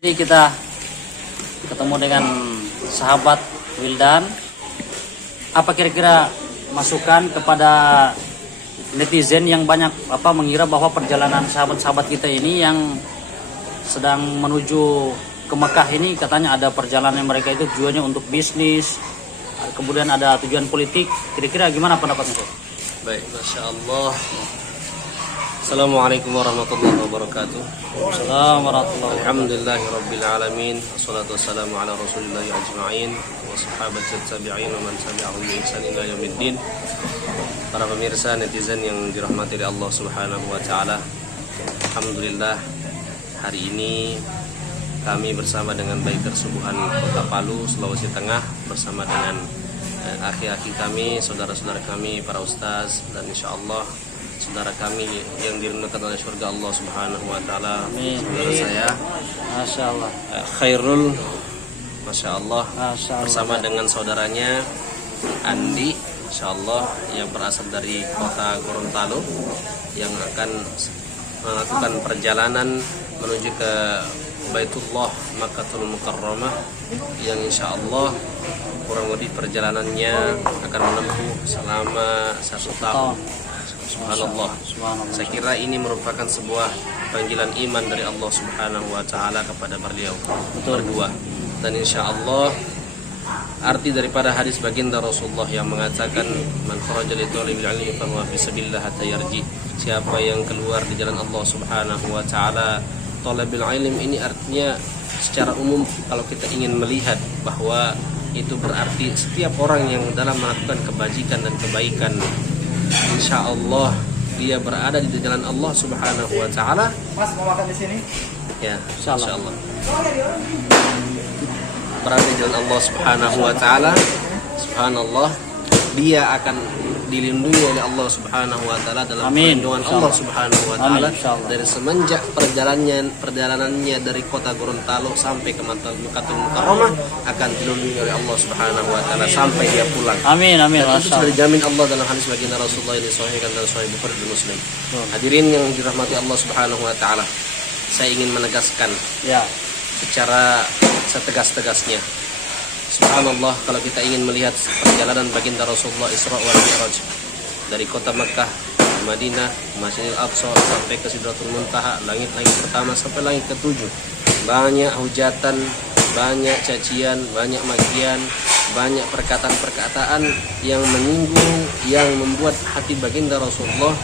Jadi kita ketemu dengan sahabat Wildan. Apa kira-kira masukan kepada netizen yang banyak mengira bahwa perjalanan sahabat-sahabat kita ini yang sedang menuju ke Mekah ini katanya ada perjalanan mereka itu tujuannya untuk bisnis, kemudian ada tujuan politik. Kira-kira gimana pendapatnya? Baik, Masya Allah. Assalamualaikum warahmatullahi wabarakatuh. Assalamualaikum warahmatullahi wabarakatuh. Alhamdulillahi rabbil alamin. Wassalatu wassalamu ala rasulillahi ajma'in wa sahabati tabi'in wa man tabi'ahum bi ihsan ila yaumiddin. Para pemirsa netizen yang dirahmati oleh Allah Subhanahu wa taala. Alhamdulillah, hari ini kami bersama dengan Bayi Tersubuhan Kota Palu, Sulawesi Tengah, bersama dengan akhi-akhi kami, saudara-saudara kami, para ustaz, dan insya Allah saudara kami yang dirindukan oleh surga Allah Subhanahu wa taala. Saudara saya, Masya Allah, Khairul, Masya Allah, Masya Allah, bersama dengan saudaranya Andi, Insya Allah, yang berasal dari kota Gorontalo, yang akan melakukan perjalanan menuju ke Baitullah Makkahul Mukarramah, yang insya Allah kurang lebih perjalanannya akan menempuh selama 1 tahun. Subhanallah. Saya kira ini merupakan sebuah panggilan iman dari Allah Subhanahu wa taala kepada beliau berdua. Dan insya Allah arti daripada hadis baginda Rasulullah yang mengatakan man kharaja li thalabil ilmi fa huwa fi sabilillah hatta yarji. Siapa yang keluar di jalan Allah Subhanahu wa taala, thalabil ilm ini artinya secara umum kalau kita ingin melihat bahwa itu berarti setiap orang yang dalam melakukan kebajikan dan kebaikan, insya Allah dia berada di jalan Allah Subhanahu wa taala. Mas mau makan di sini? Ya, insya Allah. Berada di jalan Allah Subhanahu wa taala. Subhanallah, dia akan dilindungi oleh Allah Subhanahu wa taala dalam perlindungan Allah Subhanahu wa taala dari semenjak perjalanannya dari kota Gorontalo sampai ke Makkahul Mukarramah akan dilindungi oleh Allah Subhanahu wa taala sampai dia pulang. Amin, amin. Dan itu sudah dijamin Allah dalam hadis baginda Rasulullah yang disahihkan dalam Sahih Bukhari dan Muslim. Hadirin yang dirahmati Allah Subhanahu wa taala, saya ingin menegaskan secara setegas-tegasnya. Subhanallah, kalau kita ingin melihat perjalanan baginda Rasulullah Isra wal Mi'raj dari kota Makkah ke Madinah, Masjidil Aqsa sampai ke Sidratul Muntaha, langit-langit pertama sampai langit ke-7, banyak hujatan, banyak cacian, banyak makian, banyak perkataan-perkataan yang menyinggung, yang membuat hati baginda Rasulullah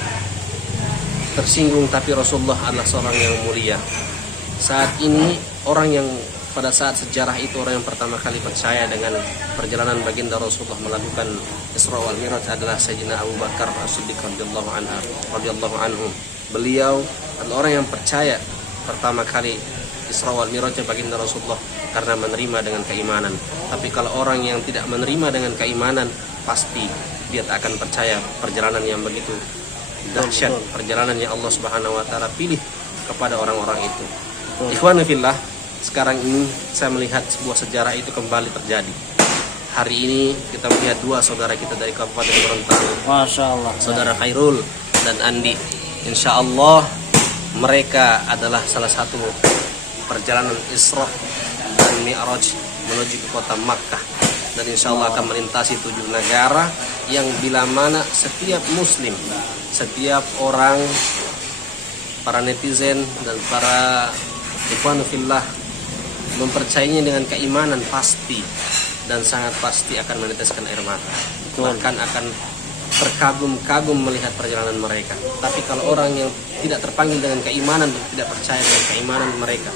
tersinggung. Tapi Rasulullah adalah seorang yang mulia. Saat ini orang yang pada saat sejarah itu orang yang pertama kali percaya dengan perjalanan baginda Rasulullah melakukan Isra wal Mi'raj adalah Sayyidina Abu Bakar As-Siddiq radhiyallahu anhu. Beliau adalah orang yang percaya pertama kali Isra wal Mi'raj baginda Rasulullah karena menerima dengan keimanan. Tapi kalau orang yang tidak menerima dengan keimanan, pasti dia tak akan percaya perjalanan yang begitu dahsyat, perjalanan yang Allah Subhanahu wa taala pilih kepada orang-orang itu. Ikhwani fillah, sekarang ini saya melihat sebuah sejarah itu kembali terjadi. Hari ini kita melihat dua saudara kita dari Kabupaten Gorontalo, Masya Allah, saudara Khairul dan Andi. Insya Allah mereka adalah salah satu perjalanan Isra dan Mi'raj menuju ke kota Makkah. Dan insya Allah akan melintasi 7 negara yang bila mana setiap muslim, setiap orang, para netizen dan para ikhwan fillah mempercayainya dengan keimanan pasti dan sangat pasti akan meneteskan air mata. Bahkan akan terkagum-kagum melihat perjalanan mereka. Tapi kalau orang yang tidak terpanggil dengan keimanan, tidak percaya dengan keimanan mereka,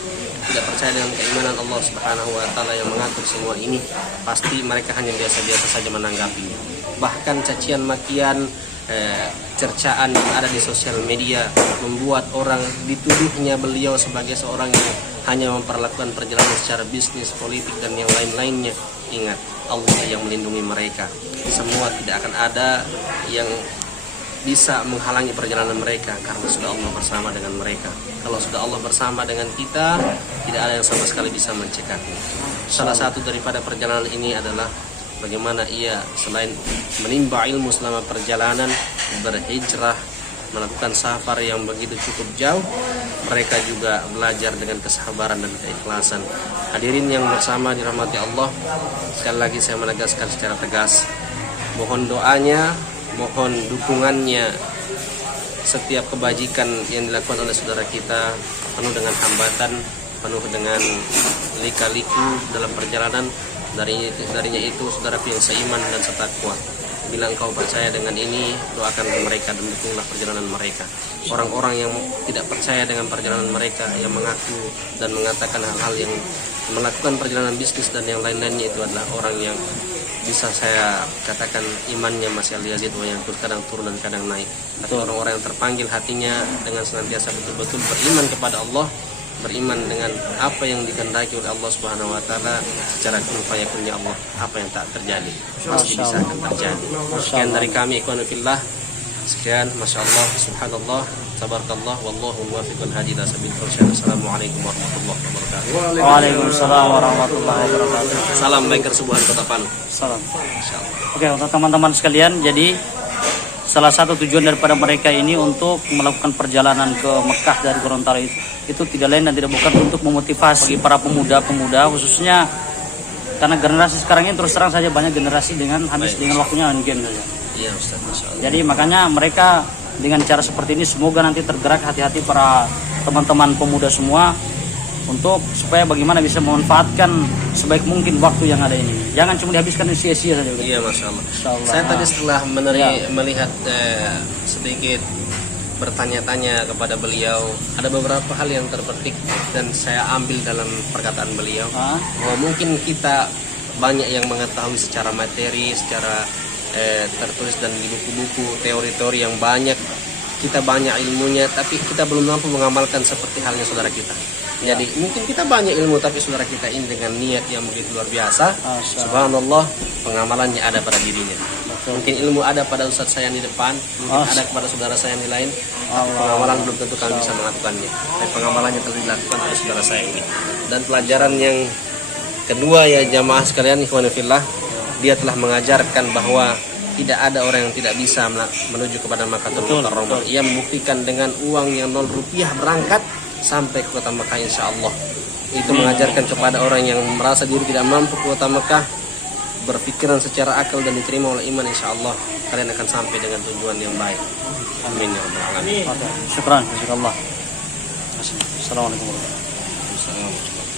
tidak percaya dengan keimanan Allah Subhanahu wa taala yang mengatur semua ini, pasti mereka hanya biasa-biasa saja menanggapinya. Bahkan cacian makian, cercaan yang ada di sosial media membuat orang dituduhnya beliau sebagai seorang yang hanya memperlakukan perjalanan secara bisnis, politik, dan yang lain-lainnya. Ingat, Allah yang melindungi mereka. Semua tidak akan ada yang bisa menghalangi perjalanan mereka karena sudah Allah bersama dengan mereka. Kalau sudah Allah bersama dengan kita, tidak ada yang sama sekali bisa mencegahnya. Salah satu daripada perjalanan ini adalah bagaimana ia selain menimba ilmu selama perjalanan, berhijrah, melakukan safar yang begitu cukup jauh, mereka juga belajar dengan kesabaran dan keikhlasan. Hadirin yang bersama dirahmati Allah, sekali lagi saya menegaskan secara tegas, mohon doanya, mohon dukungannya. Setiap kebajikan yang dilakukan oleh saudara kita penuh dengan hambatan, penuh dengan lika-liku dalam perjalanan. Darinya itu saudaraku yang seiman dan setakwa. Bila engkau percaya dengan ini, doakan mereka dan dukunglah perjalanan mereka. Orang-orang yang tidak percaya dengan perjalanan mereka, yang mengaku dan mengatakan hal-hal yang melakukan perjalanan bisnis dan yang lain-lainnya, itu adalah orang yang bisa saya katakan imannya masih al-yazid wa yanqus, kadang turun dan kadang naik. Tapi orang-orang yang terpanggil hatinya dengan senantiasa betul-betul beriman kepada Allah, beriman dengan apa yang dikehendaki oleh Allah Subhanahu wa taala secara kun fayakunnya Allah, apa yang tak terjadi pasti bisa akan terjadi. Sekian dari kami, ikhwan fillah. Sekian, masyaallah, subhanallah, tabarakallah, wallahu muwaffiqun hadi ila sabil irsyad. Assalamualaikum warahmatullahi wabarakatuh. Waalaikumsalam warahmatullahi wabarakatuh. Salam Biker Subuhan Kota Palu. Salam. Insyaallah. Oke, untuk teman-teman sekalian, jadi salah satu tujuan daripada mereka ini untuk melakukan perjalanan ke Mekah dari Gorontalo itu tidak lain dan tidak bukan untuk memotivasi bagi para pemuda-pemuda, khususnya karena generasi sekarang ini terus terang saja banyak generasi dengan habis dengan waktunya main game saja. Iya Ustaz, masyaallah. Jadi makanya mereka dengan cara seperti ini semoga nanti tergerak hati-hati para teman-teman pemuda semua untuk supaya bagaimana bisa memanfaatkan sebaik mungkin waktu yang ada ini. Jangan cuma dihabiskan sia-sia saja. Iya, Masya Allah. Saya tadi setelah melihat sedikit bertanya-tanya kepada beliau, ada beberapa hal yang terpetik dan saya ambil dalam perkataan beliau, bahwa mungkin kita banyak yang mengetahui secara materi, secara tertulis dan di buku-buku teori-teori yang banyak, kita banyak ilmunya, tapi kita belum mampu mengamalkan seperti halnya saudara kita. Jadi mungkin kita banyak ilmu, tapi saudara kita ini dengan niat yang begitu luar biasa, subhanallah, pengamalannya ada pada dirinya. Mungkin ilmu ada pada ustadz saya di depan, mungkin ada kepada saudara saya yang lain, tapi pengamalan belum tentu kami bisa melakukannya. Tapi pengamalannya telah dilakukan oleh saudara saya ini. Dan pelajaran yang kedua ya jamaah sekalian, ikhwan fillah, dia telah mengajarkan bahwa tidak ada orang yang tidak bisa menuju kepada Makkahul Mukarramah. Ia membuktikan dengan uang yang 0 rupiah berangkat sampai ke kota Mekah, insya Allah. Itu mengajarkan kepada orang yang merasa diri tidak mampu ke kota Mekah, berpikiran secara akal dan diterima oleh iman, insya Allah kalian akan sampai dengan tujuan yang baik. Amin ya rabbal alamin. Syukran, jazakallah. Assalamualaikum warahmatullahi wabarakatuh.